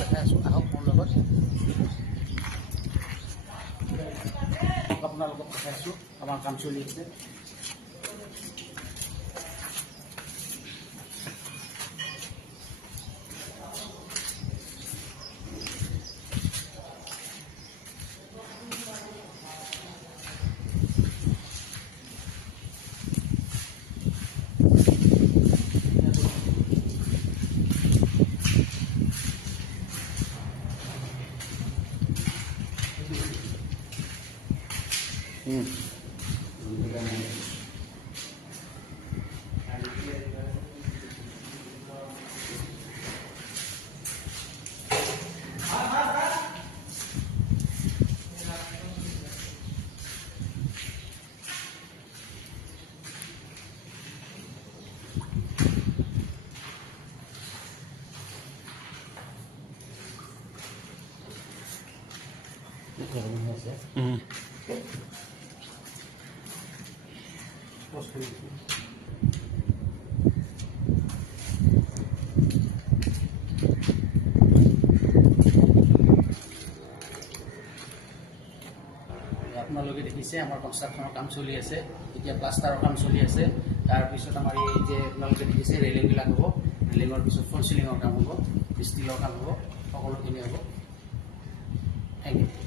দেখাই আছোঁ, আহক মোৰ লগত। আপোনালোকক দেখাই আছোঁ আমাৰ কাম চলি আছে। আপোনালোকে দেখিছে আমাৰ কনষ্ট্ৰাকশ্যনৰ কাম চলি আছে, এতিয়া প্লাষ্টাৰৰ কাম চলি আছে। তাৰপিছত আমাৰ এই যে আপোনালোকে দেখিছে ৰেলিংবিলাক হ'ব, ৰেলিঙৰ পিছত ফল চিলিঙৰ কাম হ'ব, ষ্টীলৰ কাম হ'ব, সকলোখিনি হ'ব। Thank U.